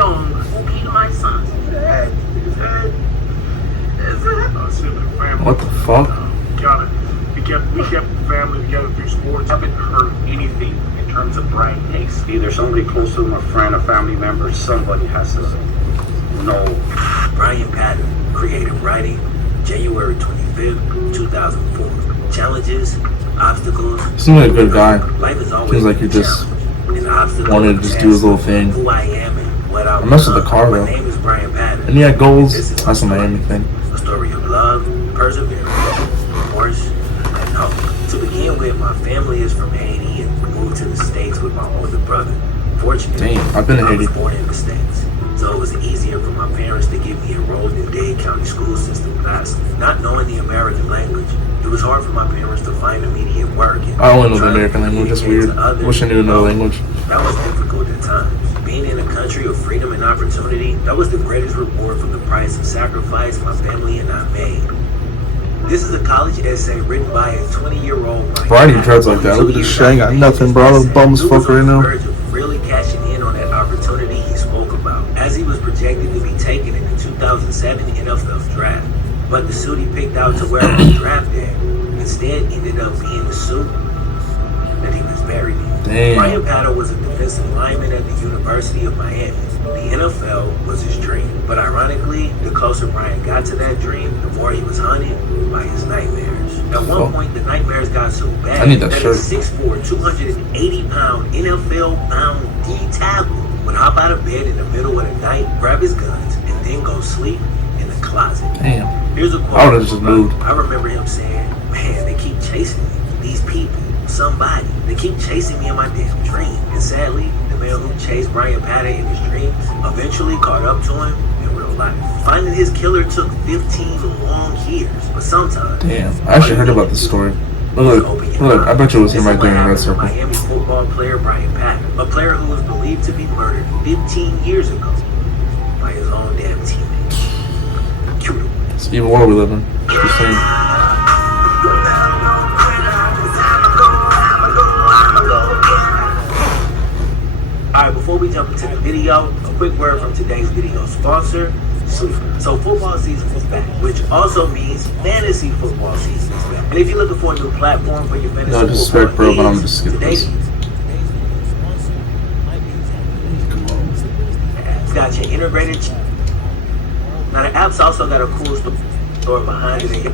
long will be to my sons. What the fuck? We kept the family together through sports. I haven't heard anything in terms of Brian Case. Either somebody close to him, a friend, a family member, somebody has to know. Brian Patton, creative writing, January 25th, 2004. Challenges, obstacles. Seems like a good guy. Life is always Seems like he just wanted to just do his little thing. Who I am and what I messed with the car though. My name is Brian Patton. And he had goals. That's a Miami thing. A story of love, perseverance, remorse, and hope. To begin with, my family is from Haiti and moved to the States with my older brother. Fortunately, Damn, I've been to I was Haiti. born in the States. So it was easier for my parents to get me enrolled in Dade County school system fast. Not knowing the American language, it was hard for my parents to find immediate work. I only know the American language. That's weird. Wish I knew another language. That was difficult at times. Being in a country of freedom and opportunity, that was the greatest reward for the price of sacrifice my family and I made. This is a college essay written by a 20-year-old Brady dreads like that. Look at this shit. I ain't got nothing, bro. I look bum as fuck right now. Really cashing in on that opportunity he spoke about, as he was projected to be taken in the 2007 NFL draft. But the suit he picked out to wear on the draft day instead ended up being the suit that he was buried in. Damn. Brian Patton was a defensive lineman at the University of Miami. The NFL was his dream. But ironically, the closer Brian got to that dream, the more he was haunted by his nightmares. At one point, the nightmares got so bad I need that that shirt. a 6'4", 280-pound NFL-bound D tackle would hop out of bed in the middle of the night, grab his guns, and then go sleep in the closet. Damn. Here's a quote. I would've just moved. I remember him saying, "Man, they keep chasing me. These people, somebody, they keep chasing me in my damn dream." And sadly, the man who chased Brian Patton in his dreams eventually caught up to him in real life. Finding his killer took 15 long years, but sometimes. Damn. I actually heard about this story. Look, I bet you it was him right there in the red circle. Miami football player Brian Patton, a player who was believed to be murdered 15 years ago by his own damn teammate. Cute. It's the evil world we live in. Just saying. Alright, before we jump into the video, a quick word from today's video sponsor, Sleeper. So football season is back, which also means fantasy football season is back. And if you're looking for a new platform for your fantasy No disrespect, bro, but I'm just skip this. It's got your integrated. Now the app's also got a cool story behind it.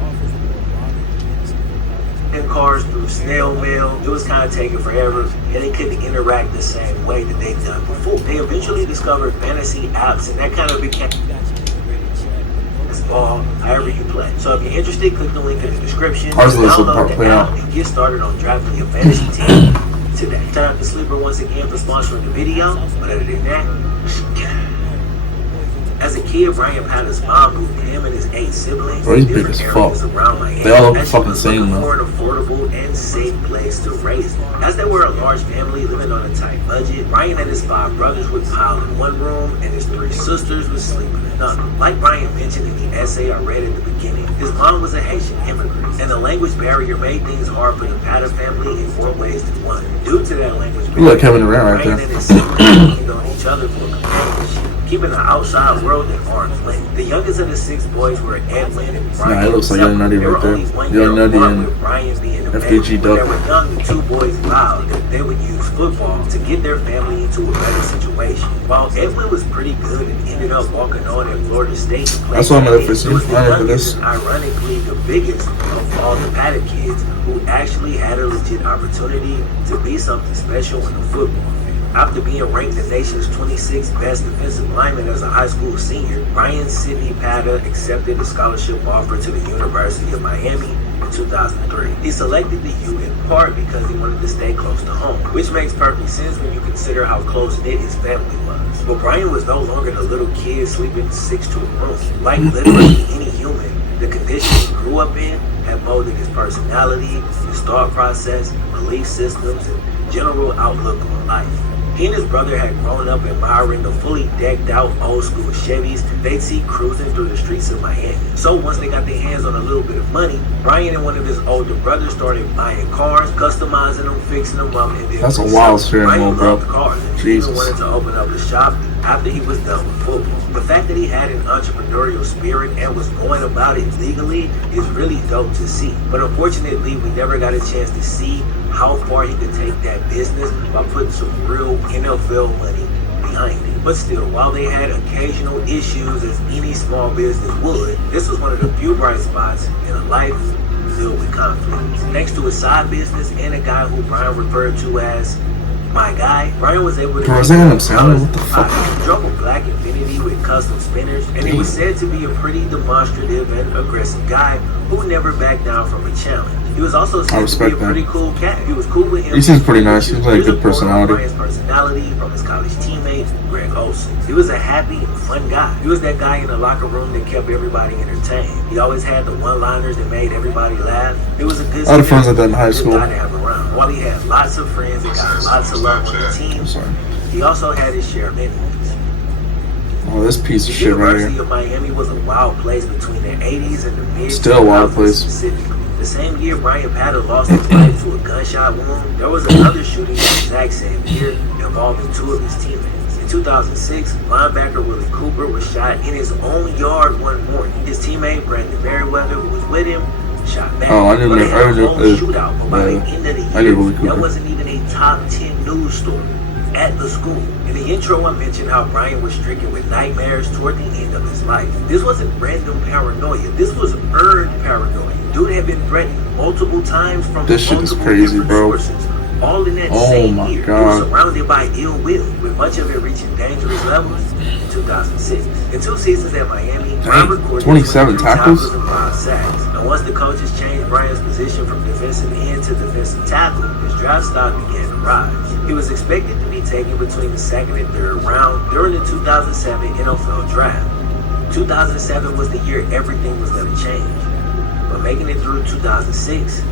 In cars through snail mail, it was kind of taking forever, and they couldn't interact the same way that they've done before. They eventually discovered fantasy apps, and that kind of became ball, however you play. So if you're interested, click the link in the description. Download the app and get started on drafting your fantasy team today. Time for Sleeper once again for sponsoring the video. But other than that, as a kid, Brian Patton's mom moved him and his 8 siblings Bro, to he's big different as areas fuck. around Miami. They all look as she fucking was same, looking though. for an affordable and safe place to raise them. As they were a large family living on a tight budget, Brian and his 5 brothers would pile in one room, and his 3 sisters would sleep in another. Like Brian mentioned in the essay I read at the beginning, his mom was a Haitian immigrant, and the language barrier made things hard for the Patton family in more ways than one. Due to that language barrier, You like Kevin Durant right Brian there. and his siblings leaned on each other for companionship, keeping the outside world at arm's length. The youngest of the 6 boys were Edwin and Brian. Nah, it looks like Young Nutty right there. Young Nutty and FKG When they Duck. were young, the 2 boys vowed that they would use football to get their family into a better situation. While Edwin was pretty good and ended up walking on at Florida State to play. That's why I'm gonna tennis, for it was the for this. youngest, ironically the biggest of all the Patton kids who actually had a legit opportunity to be something special in the football. After being ranked the nation's 26th best defensive lineman as a high school senior, Brian Sidney Patton accepted a scholarship offer to the University of Miami in 2003. He selected the U in part because he wanted to stay close to home, which makes perfect sense when you consider how close-knit his family was. But Brian was no longer the little kid sleeping 6 to a room. Like literally any human, the conditions he grew up in had molded his personality, his thought process, belief systems, and general outlook on life. He and his brother had grown up admiring the fully decked out old school Chevys they'd see cruising through the streets of Miami. So once they got their hands on a little bit of money, Brian and one of his older brothers started buying cars, customizing them, fixing them up, and then That's a wild steering wheel, Brian bro. loved cars and Jesus. even wanted to open up a shop after he was done with football. The fact that he had an entrepreneurial spirit and was going about it legally is really dope to see. But unfortunately, we never got a chance to see how far he could take that business by putting some real NFL money behind it. But still, while they had occasional issues as any small business would, this was one of the few bright spots in a life filled with conflicts. Thanks to his side business and a guy who Brian referred to as my guy, Brian was able to Bro, is that Adam Sandler? What the fuck? He drove a black Infiniti with custom spinners, and he was said to be a pretty demonstrative and aggressive guy who never backed down from a challenge. He was also said to be a pretty cool cat. He was cool with him. He seems pretty nice. He's like a good personality. Brian's personality from his college teammate, Greg Olson. He was a happy and fun guy. He was that guy in the locker room that kept everybody entertained. He always had the one-liners that made everybody laugh. It was a good I had friends like that in high school. guy to have around. While he had lots of friends and got lots of love on the team, he also had his share of enemies. Oh, this piece of The shit right University here. of Miami was a wild place between the 80s and the mid-2000s. Still a wild place. Specifically. The same year Brian Patton lost his life to a gunshot wound, there was another shooting the exact same year involving two of his teammates. In 2006, linebacker Willie Cooper was shot in his own yard one morning. His teammate Brandon Merriweather, who was with him, shot back. Oh, I knew But they had a whole Merriweather. shootout, but by the end of the I knew year, Willie Cooper. that wasn't even a top 10 news story at the school. In the intro, I mentioned how Brian was stricken with nightmares toward the end of his life. This wasn't random paranoia. This was earned paranoia. Dude had been threatened multiple times from This shit is multiple crazy, different bro. sources, all in that Oh same my year. He God. was surrounded by ill will, with much of it reaching dangerous levels in 2006. In 2 seasons at Miami, Brian recorded 27 tackles? and 5 sacks. And once the coaches changed Brian's position from defensive end to defensive tackle, his draft stock began to rise. He was expected to be taken between the 2nd and 3rd round during the 2007 NFL Draft. 2007 was the year everything was going to change. But making it through 2006,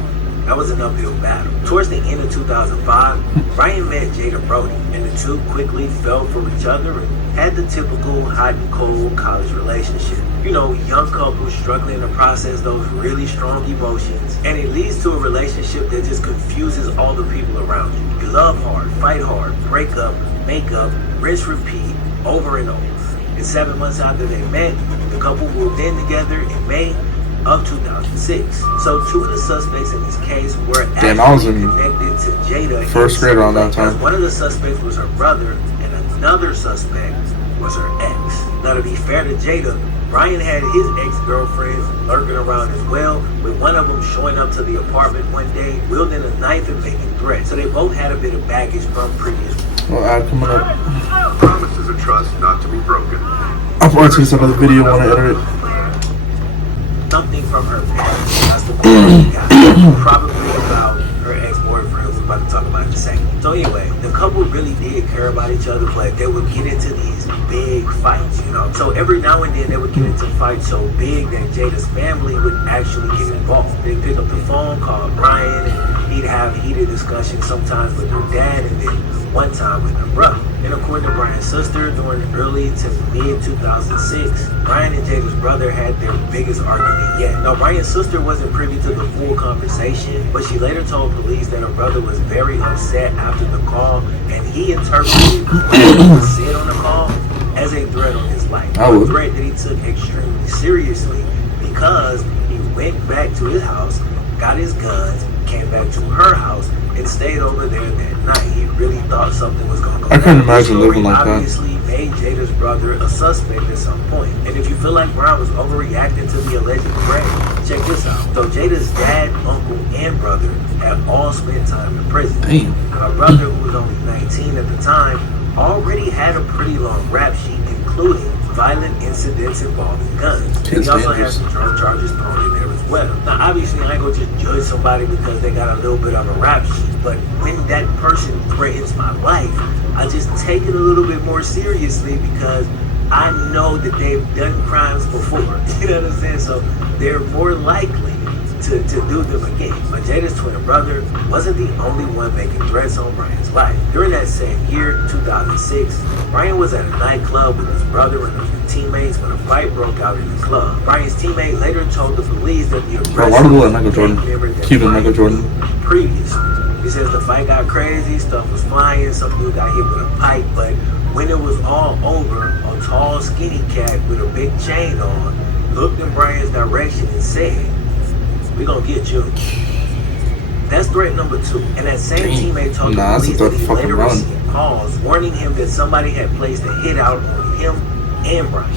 that was an uphill battle. Towards the end of 2005, Brian met Jada Brody, and the two quickly fell for each other and had the typical hot and cold college relationship. You know, young couples struggling to process those really strong emotions, and it leads to a relationship that just confuses all the people around you. You love hard, fight hard, break up, make up, rinse, repeat, over and over. And 7 months after they met, the couple moved in together in May of 2006. So 2 of the suspects in this case were Damn, I was actually in connected to Jada. first grade around that time. One of the suspects was her brother, and another suspect was her ex. Now, to be fair to Jada, Brian had his ex-girlfriends lurking around as well, with one of them showing up to the apartment one day, wielding a knife and making threats. So they both had a bit of baggage from previous. Well, ad coming up. Promises of trust not to be broken. I'll probably see some of the video when I edit it. Something from her parents. That's the one got. Probably about her ex-boyfriend, who we're about to talk about in a second. So anyway, the couple really did care about each other, but they would get into these big fights, you know. So every now and then they would get into fights so big that Jada's family would actually get involved. They'd pick up the phone, call Brian, and he'd have heated discussions sometimes with her dad, and then one time with her brother. And according to Brian's sister, during the early to mid-2006, Brian and Jada's brother had their biggest argument yet. Now, Brian's sister wasn't privy to the full conversation, but she later told police that her brother was very upset after the call, and he interpreted what was said on the call as a threat on his life. I would. A threat that he took extremely seriously because he went back to his house, got his guns, came back to her house, and stayed over there that night. He really thought something was going to go I couldn't down. imagine This living like story that. obviously made Jada's brother a suspect at some point. And if you feel like Brian was overreacting to the alleged threat, check this out. So Jada's dad, uncle, and brother had all spent time in prison. Damn. Her brother, who was only 19 at the time, already had a pretty long rap sheet, including violent incidents involving guns. And Kids he also had dangerous. some drug charges thrown in there as well. Now, obviously, I ain't gonna just judge somebody because they got a little bit of a rap sheet, but when that person threatens my life, I just take it a little bit more seriously because I know that they've done crimes before. You know what I'm saying? So they're more likely to do them again. But Jada's twin brother wasn't the only one making threats on Brian's life. During that same year, 2006, Brian was at a nightclub with his brother and a few teammates when a fight broke out in the club. Brian's teammate later told the police that the Bro, why aggressor do they let was Michael a Jordan? gang member that Cuban Brian Michael Jordan. knew previously. He says the fight got crazy, stuff was flying, some dude got hit with a pipe, but When it was all over, a tall, skinny cat with a big chain on looked in Brian's direction and said, "We're gonna get you." That's threat number 2. And that same teammate told Nah, the that's a police threat that to he fucking later run. received calls warning him that somebody had placed a hit out on him and Brian.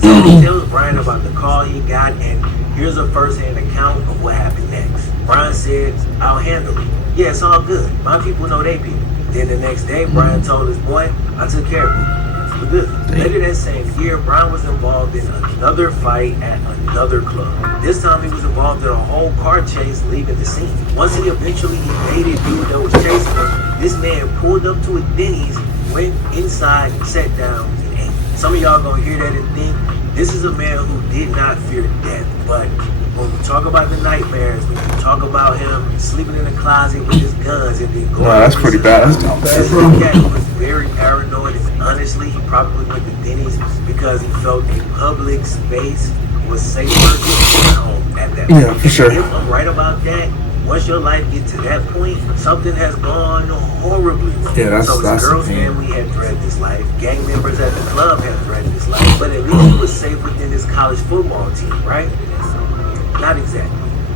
So he tells Brian about the call he got, and here's a first-hand account of what happened next. Brian said, "I'll handle it. Yeah, it's all good. My people know they people." Then the next day, Brian told his boy, "I took care of it. We're good." Later that same year, Brian was involved in another fight at another club. This time he was involved in a whole car chase leaving the scene. Once he eventually evaded dude that was chasing him, this man pulled up to a Denny's, went inside, sat down, and ate. Some of y'all gonna hear that and think, this is a man who did not fear death. But when we talk about the nightmares, when we talk about him sleeping in the closet with his guns and then going... Wow, that's pretty bad. That's not bad, This is bro. a cat who was very paranoid, and honestly, he probably went to Denny's because he felt a public space was safer than his home at that Yeah, point. for sure. If I'm right about that, once your life gets to that point, something has gone horribly wrong. Yeah, that's- so his that's the girl's thing. family had threatened his life. Gang members at the club had threatened his life. But at least he was safe within his college football team, right? Not exactly.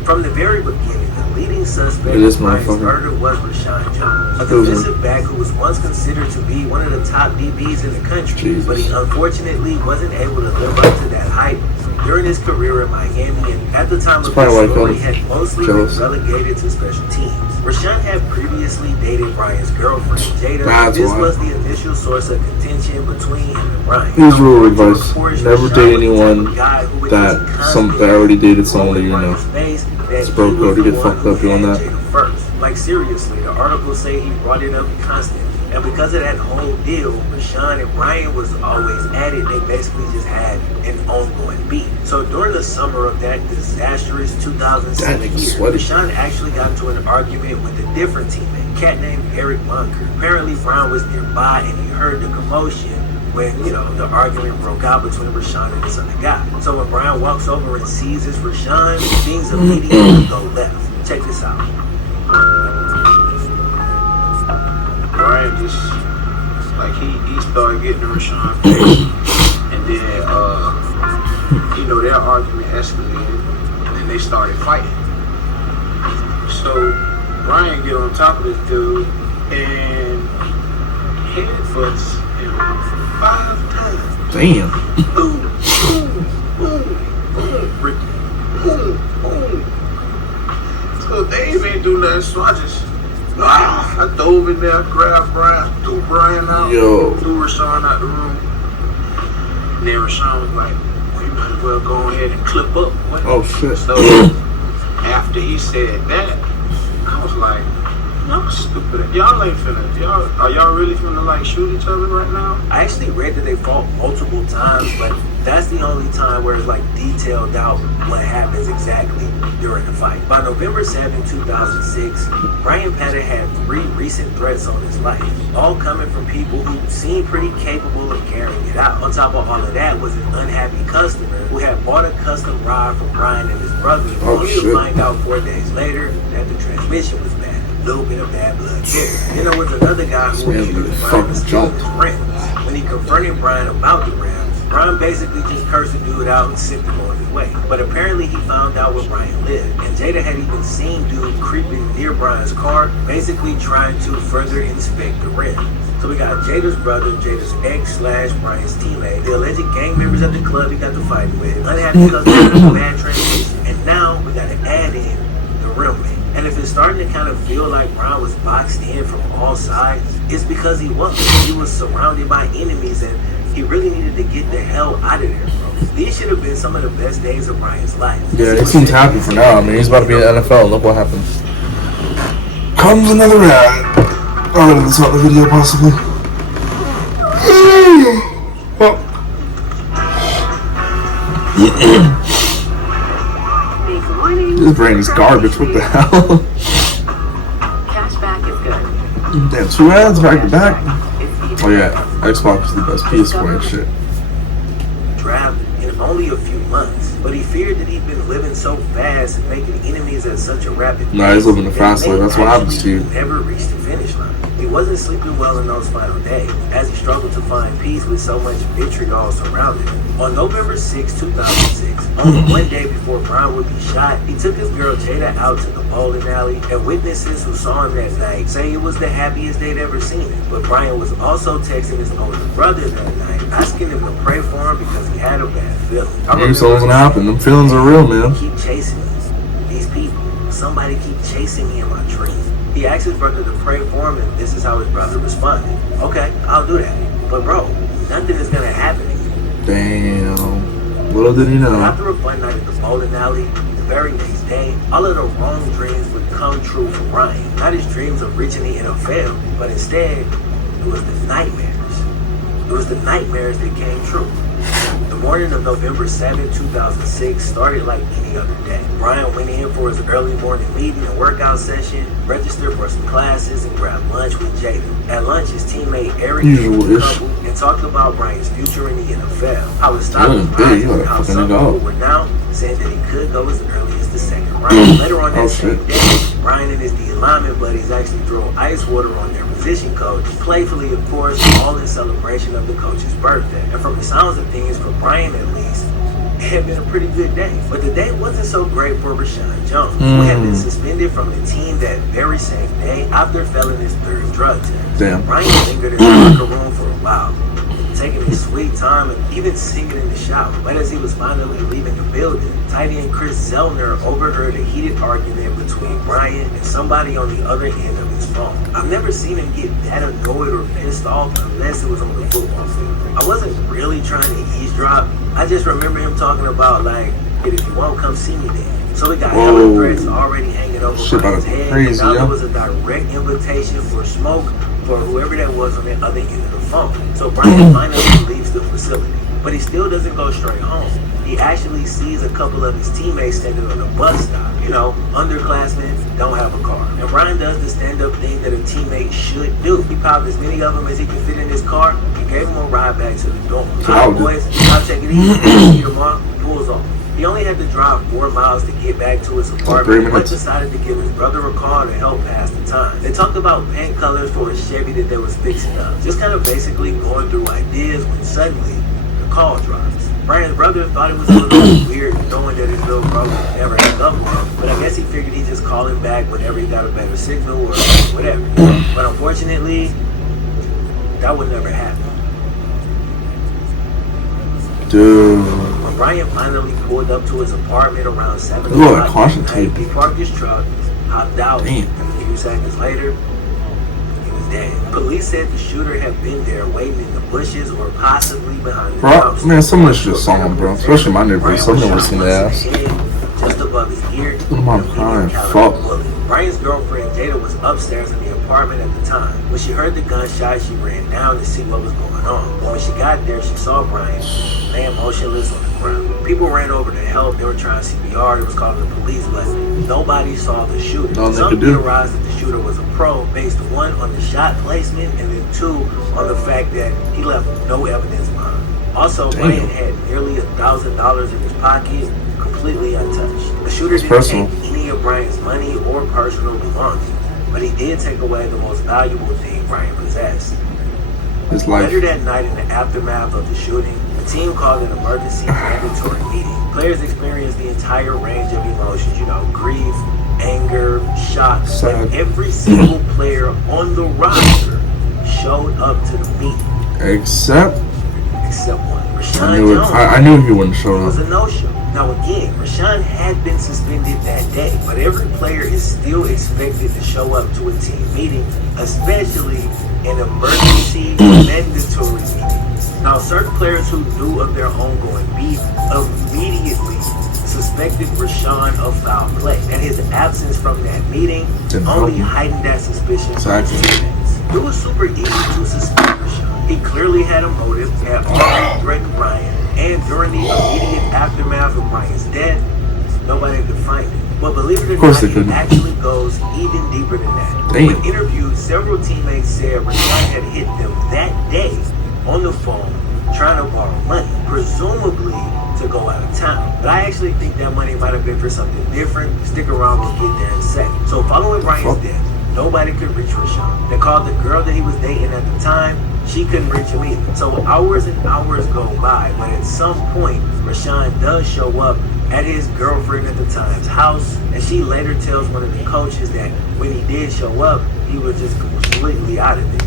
From the very beginning, the leading suspect It is in Brian's motherfucker. murder was Rashawn Jones, a Those are- defensive back who was once considered to be one of the top DBs in the country, Jesus. but he unfortunately wasn't able to live up to that hype during his career in Miami, and at the time of probably why this I story, felt had mostly jealous. been relegated to special teams. Rashawn had previously dated Brian's girlfriend, Jada. That's This why. was the initial source of contention between him and Brian. Here's rule According to advice. reports, Never Rashawn date was the anyone type of guy who would that just that already dated someone that you know. Brian's face that It's bro he code was to the get one fucked who up doing had that. Jada first. Like seriously, the articles say he brought it up constantly. And because of that whole deal, Rashawn and Brian was always at it. They basically just had an ongoing beef. So during the summer of that disastrous That 2007 nigga year, sweaty. Rashawn actually got into an argument with a different teammate, a cat named Eric Bunker. Apparently, Brian was nearby and he heard the commotion when, the argument broke out between Rashawn and this other guy. So when Brian walks over and sees it's Rashawn, things immediately go left. Check this out. Brian just like he started getting to Rashawn face, and then their argument escalated, and they started fighting. So Brian get on top of this dude and headbutts him 5 times. Damn. Boom, boom, boom, boom, Ricky. Boom, boom. So they ain't even do nothing, so I dove in there, grabbed Brian, threw Brian out, Yo. threw Rashawn out the room. And then Rashawn was like, well, you might as well go ahead and clip up. Boy. Oh shit. So after he said that, I was like, y'all stupid. Y'all ain't finna, are y'all really finna like shoot each other right now? I actually read that they fought multiple times, but that's the only time where it's like detailed out what happens exactly during the fight. By November 7, 2006, Brian Patton had 3 recent threats on his life, all coming from people who seemed pretty capable of carrying it out. On top of all of that was an unhappy customer who had bought a custom ride from Brian and his brother, only to shit. find out 4 days later that the transmission was bad. A little bit of bad blood there. Then there was another guy who Man, accused dude, Brian of fucking stealing jumped. his rims. When he confronted Brian about the rims, Brian basically just cursed the dude out and sent him on his way. But apparently he found out where Brian lived, and Jada had even seen dude creeping near Brian's car, basically trying to further inspect the rims. So we got Jada's brother, Jada's ex/Brian's teammate, the alleged gang members at the club he got to fight with, unhappy customer with a bad transition, and now we got to add in the rim man. And if it's starting to kind of feel like Brian was boxed in from all sides, it's because he was. He was surrounded by enemies and he really needed to get the hell out of there, bro. These should have been some of the best days of Brian's life. Yeah, he seems happy for now. I mean, he's about to be in the NFL. Look what happens. Comes another ad. Oh, that's not the video, possibly. Well, Good morning. this brain is garbage. What the hell? Cashback is good. Damn, 2 ads back to back. Oh yeah, Xbox is the best PS4 and shit. Draft in only a few months, but he feared that he'd been living so fast and making enemies at such a rapid pace. Nah, he's living the that fast he life. may That's what happens to actually you. Never reach the finish line. He wasn't sleeping well in those final days, as he struggled to find peace with so much vitriol surrounding him. On November 6, 2006, only one day before Brian would be shot, he took his girl Jada out to the bowling alley, and witnesses who saw him that night say it was the happiest they'd ever seen him. But Brian was also texting his older brother that night, asking him to pray for him because he had a bad feeling. Maybe something's gonna happen. Them feelings are real, man. Keep chasing these people. Somebody keep chasing me in my dreams. He asked his brother to pray for him, and this is how his brother responded. Okay, I'll do that. But bro, nothing is gonna happen to you. Damn. Little did he know. After a fun night at the bowling alley, the very next day, all of the wrong dreams would come true for Brian. Not his dreams of reaching the NFL, but instead, it was the nightmares. It was the nightmares that came true. The morning of November 7, 2006 started like any other day. Brian went in for his early morning meeting and workout session, registered for some classes, and grabbed lunch with Jada. At lunch, his teammate Eric Usual-ish. the couple and talked about Brian's future in the NFL, how his stock was big, rising, you and how fucking some go. people were now saying that he could go as early as the second round. Later on that Oh, same shit. day, Brian and his D lineman buddies actually threw ice water on their position coach, playfully, of course, all in celebration of the coach's birthday. And from the sounds of things, for Brian at least, it had been a pretty good day. But the day wasn't so great for Rashawn Jones, who had been suspended from the team that very same day after failing his third drug test. Damn. Brian lingered in the locker room for a while, taking his sweet time and even singing in the shower. But as he was finally leaving the building, tight end Chris Zellner overheard a heated argument between Brian and somebody on the other end of his phone. I've never seen him get that annoyed or pissed off unless it was on the football field. I wasn't really trying to eavesdrop. I just remember him talking about, like, "Hey, if you won't, come see me then." So we got hella Whoa. threats already hanging over Shit Brian's about head. crazy, Now yo. there was a direct invitation for smoke for whoever that was on the other end of the phone. So Brian finally leaves the facility, but he still doesn't go straight home. He actually sees a couple of his teammates standing on a bus stop. You know, underclassmen don't have a car. And Brian does the stand-up thing that a teammate should do. He popped as many of them as he could fit in his car and gave them a ride back to the dorm. So All I right, would do. boys, I'll take it easy. See you tomorrow. Pulls off. He only had to drive 4 miles to get back to his 3 apartment, but minutes. decided to give his brother a call to help pass the time. They talked about paint colors for a Chevy that they was fixing up. Just kind of basically going through ideas when suddenly the call drops. Brian's brother thought it was a little weird knowing that his little brother would never hang up with him, but I guess he figured he'd just call him back whenever he got a better signal or whatever. But unfortunately, that would never happen. Dude. When Brian finally pulled up to his apartment around 7 Look, o'clock caution at night, tape. he parked his truck, hopped out, Damn. and a few seconds later, he was dead. Police said the shooter had been there waiting in the bushes or possibly behind the Bro, dumpster. man, someone should have saw him, bro. Especially my neighborhood. Brian Someone was never seen shot the once in ass. the head, just above his ear. What am I and a crying? medium Fuck. caliber bullet. Brian's girlfriend Jada was upstairs in the apartment at the time. When she heard the gunshot, she ran down to see what was going on. But when she got there, she saw Brian laying motionless on the ground. People ran over to help. They were trying CPR. They was calling the police, but nobody saw the shooter. Nothing they Some could do. theorized that the shooter was a pro, based one on the shot placement, and then two on the fact that he left no evidence behind. Also, Damn. Brian had nearly $1,000 in his pocket, completely untouched. The shooter It's didn't personal. take any of Brian's money or personal belongings, but he did take away the most valuable thing Brian possessed. His life. Later that night, in the aftermath of the shooting, the team called an emergency mandatory meeting. Players experienced the entire range of emotions, grief, anger, shock. Sad. But every single player on the roster showed up to the meeting, Except, except one. I Rashawn knew it. Jones. I knew he wouldn't It show was up. a no-show. Now again, Rashawn had been suspended that day, but every player is still expected to show up to a team meeting, especially an emergency mandatory meeting. Now, certain players who knew of their ongoing beef immediately suspected Rashawn of foul play, and his absence from that meeting Didn't only help him. heightened that suspicion from his Exactly. teammates. It was super easy to suspect Rashawn. He clearly had a motive, had already threatened Brian, and during the immediate aftermath of Brian's death, nobody could find him. But believe it or Of course not, they it couldn't. actually goes even deeper than that. Damn. When interviewed, several teammates said Rashawn had hit them that day on the phone trying to borrow money, presumably to go out of town. But I actually think that money might have been for something different. Stick around, we'll get there in a second. So following Brian's Fuck. death, Nobody could reach Rashawn. They called the girl that he was dating at the time. She couldn't reach him either. So hours and hours go by, but at some point, Rashawn does show up at his girlfriend at the time's house, and she later tells one of the coaches that when he did show up, he was just completely out of it.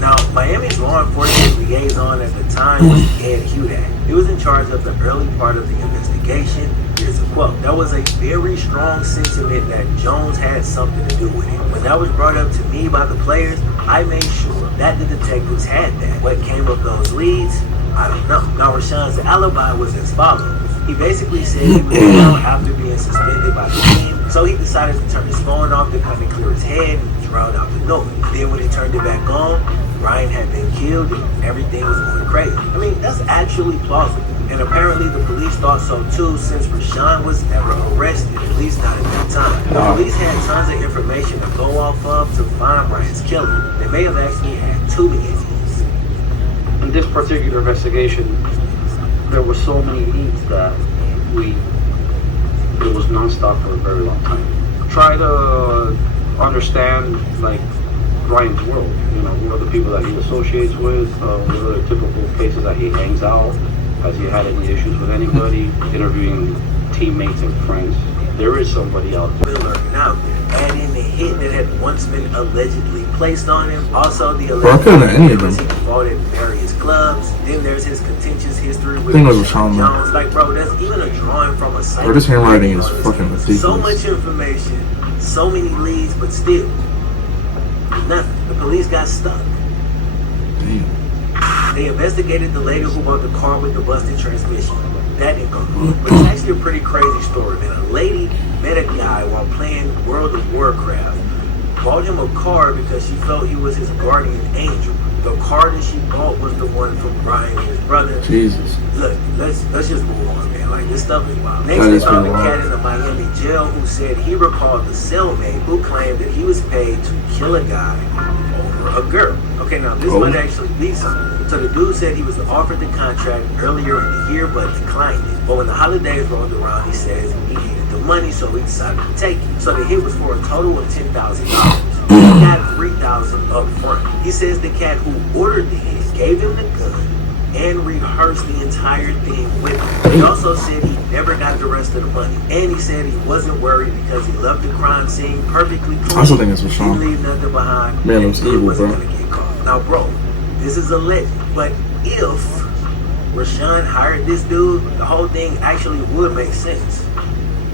Now, Miami's law enforcement liaison at the time was Ed Hudak. He was in charge of the early part of the investigation. Here's a quote. There was a very strong sentiment that Jones had something to do with it. When that was brought up to me by the players, I made sure that the detectives had that. What came of those leads, I don't know. Now, Rashawn's alibi was as follows. He basically said he was down after being suspended by the team, so he decided to turn his phone off to kind of clear his head and drown out the noise. Then when he turned it back on, Brian had been killed and everything was going crazy. I mean, that's actually plausible. And apparently the police thought so too, since Rashawn was never arrested, at least not at that time. The police had tons of information to go off of to find Brian's killer. They may have actually had too many of these. In this particular investigation, there were so many leads that it was non-stop for a very long time. Try to understand, like, Brian's world. You know, who are the people that he associates with? What are the typical places that he hangs out? Has he had any issues with anybody? Interviewing teammates and friends. There is somebody out there. Miller out there. Add in the hit that had once been allegedly placed on him. Also the Bro, I couldn't have any of alleged them. he fought at various clubs. Then there's his contentious history with I think it was Rashawn Rashawn, Jones. Like, bro, that's even a drawing from a site. Bro, this handwriting is fucking ridiculous. So much information, so many leads, but still nothing. The police got stuck. Damn. They investigated the lady who bought the car with the busted transmission. That didn't go good. But it's actually a pretty crazy story, man. A lady met a guy while playing World of Warcraft. Bought him a car because she felt he was his guardian angel. The car that she bought was the one from Brian and his brother. Jesus. Look, let's just move on, man. Like, this stuff is wild. Next, That they is found a pretty cat wild. in the Miami jail who said he recalled the cellmate who claimed that he was paid to kill a guy over a girl. Okay, now this might actually be something. So the dude said he was offered the contract earlier in the year but declined it. But when the holidays rolled around, he says he needed the money, so he decided to take it. So the hit was for a total of $10,000. He got $3,000 up front. He says the cat who ordered the hit gave him the gun and rehearsed the entire thing with him. He also said he never got the rest of the money. And he said he wasn't worried because he left the crime scene perfectly clean. I still think it's Rashawn. Didn't leave nothing behind. Man, it was and he evil, wasn't bro. gonna get caught. Now, bro, this is a legend. But if Rashawn hired this dude, the whole thing actually would make sense.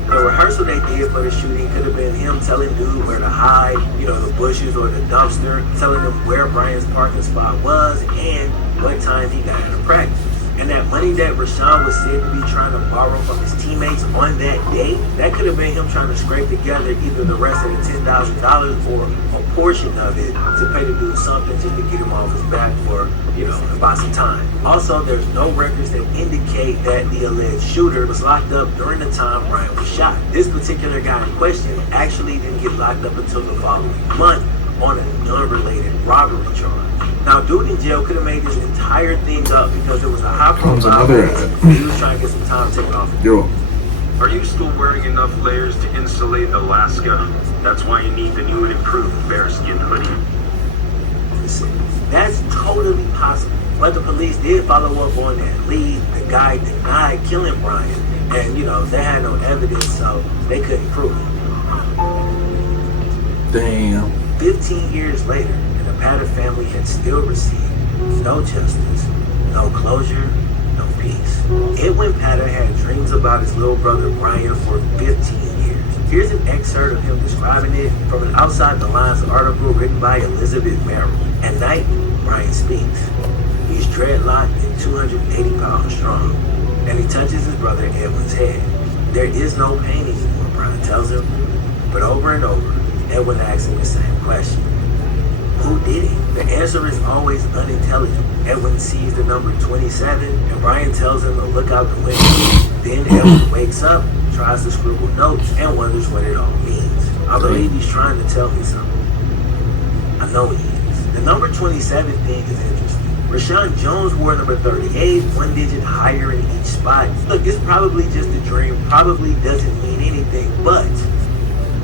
The rehearsal they did for the shooting could have been him telling dude where to hide, the bushes or the dumpster, telling him where Brian's parking spot was and what time he got out of practice. And that money that Rashawn was said to be trying to borrow from his teammates on that day, that could have been him trying to scrape together either the rest of the $10,000 or a portion of it to pay the dude something just to get him off his back for, to buy some time. Also, there's no records that indicate that the alleged shooter was locked up during the time Brian was shot. This particular guy in question actually didn't get locked up until the following month on an unrelated robbery charge. Now, dude in jail could have made this entire thing up because it was a Comes high-profile another case. ad. He was trying to get some time taken off. Yo. Are you still wearing enough layers to insulate Alaska? That's why you need the new and improved bearskin hoodie. That's totally possible. But the police did follow up on that lead. The guy denied killing Brian. And, they had no evidence, so they couldn't prove it. Damn. 15 years later, and the Patter family had still received no justice, no closure, no peace. Edwin Patter had dreams about his little brother Brian for 15 years. Here's an excerpt of him describing it from an Outside the Lines article written by Elizabeth Merrill. At night, Brian speaks. He's dreadlocked and 280 pounds strong, and he touches his brother Edwin's head. There is no pain anymore, Brian tells him. But over and over, Edwin asks him the same question. Who did it? The answer is always unintelligible. Edwin sees the number 27, and Brian tells him to look out the window. Then Edwin wakes up, tries to scribble notes, and wonders what it all means. I believe he's trying to tell me something. I know he is. The number 27 thing is interesting. Rashawn Jones wore number 38, one digit higher in each spot. Look, it's probably just a dream, probably doesn't mean anything, but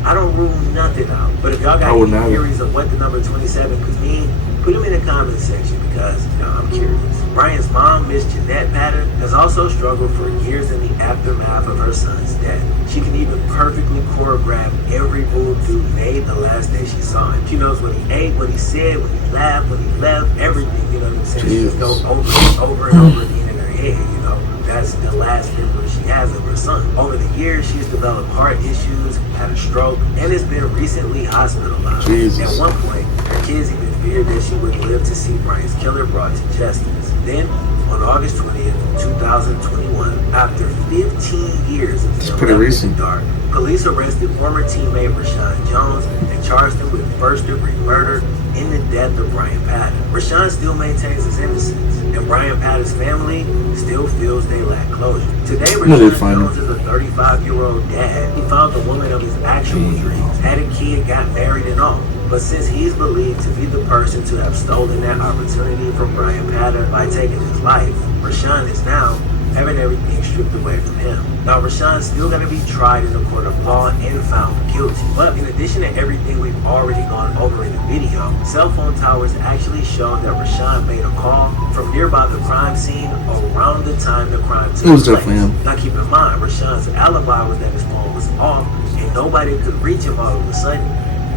I don't rule nothing out. But if y'all I got wouldn't any either. theories of what the number 27 could mean, put them in the comment section because I'm curious. Brian's mom, Miss Jeanette Patter, has also struggled for years in the aftermath of her son's death. She can even perfectly choreograph every move Duke made the last day she saw him. She knows what he ate, what he said, when he laughed, when he left, everything, you know what I'm saying? She just goes over and over and over again in her head, you know? That's the last memory she has of her son. Over the years, she's developed heart issues, had a stroke, and has been recently hospitalized. Jesus. At one point, her kids even feared that she wouldn't live to see Brian's killer brought to justice. Then, on August 20th, 2021, after 15 years of It's pretty recent. dark, police arrested former teammate Rashawn Jones and charged him with first-degree murder in the death of Brian Patter. Rashawn still maintains his innocence, and Brian Patter's family still feels they lack closure. Today, When did they Rashawn find him? Jones is a 35-year-old dad. He found the woman of his actual dreams, had a kid, got married and all. But since he's believed to be the person to have stolen that opportunity from Brian Patter by taking his life, Rashawn is now having everything stripped away from him. Now, Rashawn's still going to be tried in a court of law and found guilty. But in addition to everything we've already gone over in the video, cell phone towers actually show that Rashawn made a call from nearby the crime scene around the time the crime took place. It was definitely him. Now, keep in mind, Rashawn's alibi was that his phone was off and nobody could reach him all of a sudden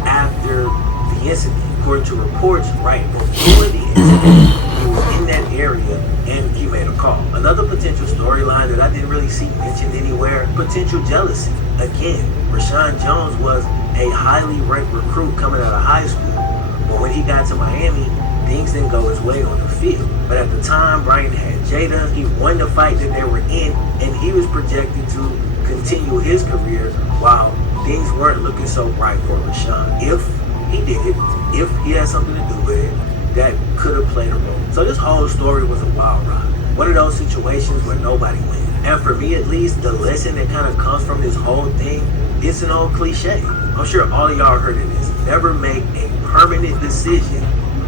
after the incident. According to reports, right before the incident, he was in that area and he made a call. Another potential storyline that I didn't really see mentioned anywhere, potential jealousy. Again, Rashawn Jones was a highly ranked recruit coming out of high school, but when he got to Miami, things didn't go his way on the field. But at the time, Brian had Jada, he won the fight that they were in, and he was projected to continue his career while things weren't looking so bright for Rashawn. If he did it, if he had something to do with it, that could have played a role. So this whole story was a wild ride. One of those situations where nobody wins. And for me at least, the lesson that kind of comes from this whole thing, it's an old cliche. I'm sure all of y'all heard of this. Never make a permanent decision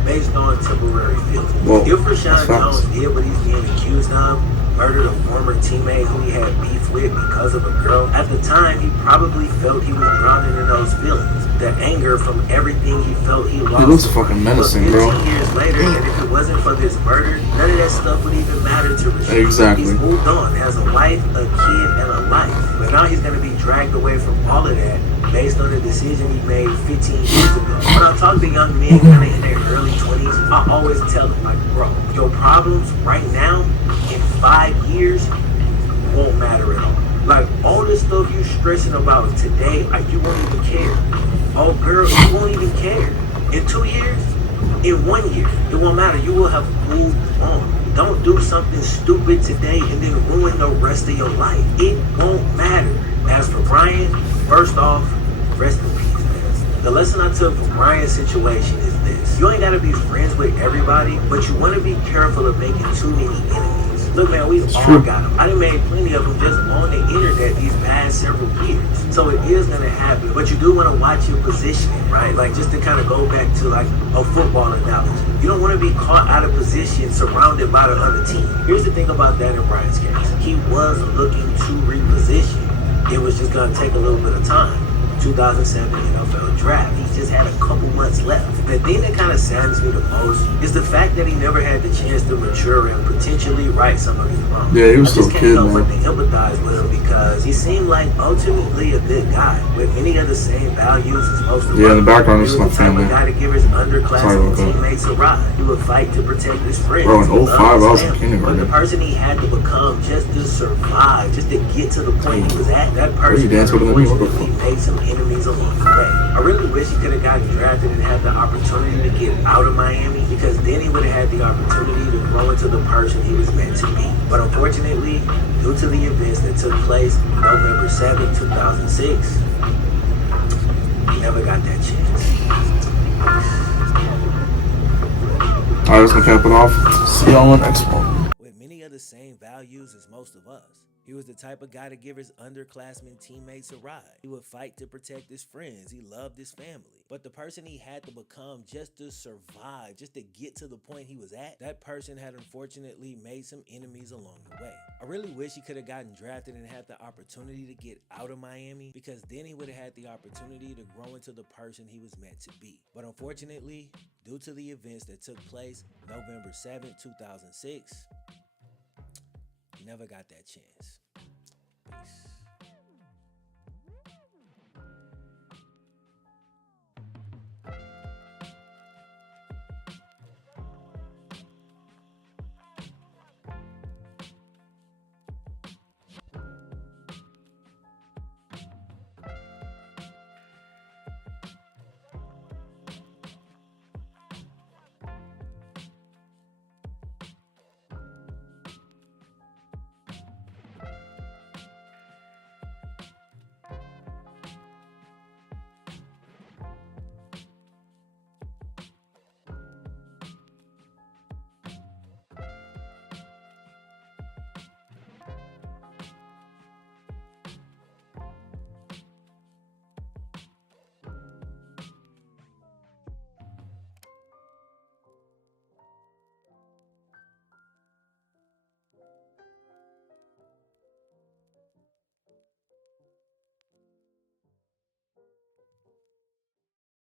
based on temporary feelings. Well, If Rashawn that's facts. Jones did what he's being accused of, murdered a former teammate who he had beef with because of a girl, at the time he probably felt he was drowning in those feelings. The anger from everything he felt he lost. He looks fucking menacing, But bro. 15 years later, and if it wasn't for this murder, none of that stuff would even matter to Rashawn. Exactly. He's moved on, has a wife, a kid, and a life. But now he's going to be dragged away from all of that based on the decision he made 15 years ago. When I talk to young men kind of in their early 20s, I always tell them, like, bro, your problems right now, in 5 years, won't matter at all. Like, all the stuff you stressing about today, like, you won't even care. Oh, girl, you won't even care. In 2 years, in 1 year, it won't matter. You will have moved on. Don't do something stupid today and then ruin the rest of your life. It won't matter. As for Brian, first off, rest in peace, man. The lesson I took from Brian's situation is this. You ain't gotta be friends with everybody, but you wanna be careful of making too many enemies. Look, man, we've all got them. I done made plenty of them just on the internet these past several years. So it is gonna happen, but you do wanna watch your positioning, right? Like, just to kind of go back to like a football analogy. You don't wanna be caught out of position surrounded by the other team. Here's the thing about that in Brian's case. He was looking to reposition. It was just gonna take a little bit of time. 2007 NFL draft. He just had a couple months left. The thing that kind of saddens me the most is the fact that he never had the chance to mature and potentially right some of his wrongs. Yeah, he was I just still a can't kid, help but man. to empathize with him because he seemed like ultimately a good guy with many of the same values as most of us. Yeah, in the background, He it's was my the type family. of guy to give his Sorry underclassmen about that. teammates a ride. He would fight to protect his friends. Bro, in He loved 05, I his was in family. kindergarten. But the person he had to become just to survive, just to get to the point he was at, that person dance with him? What the unfortunately made some enemies along the way. I really wish he could have gotten drafted and had the opportunity to get out of Miami, because then he would have had the opportunity to grow into the person he was meant to be. But unfortunately, due to the events that took place November 7, 2006, he never got that chance. Alright, I was gonna cap it off. See y'all on the next one. With many of the same values as most of us. He was the type of guy to give his underclassmen teammates a ride. He would fight to protect his friends. He loved his family. But the person he had to become just to survive, just to get to the point he was at, that person had unfortunately made some enemies along the way. I really wish he could have gotten drafted and had the opportunity to get out of Miami, because then he would have had the opportunity to grow into the person he was meant to be. But unfortunately, due to the events that took place November 7, 2006, he never got that chance. Peace.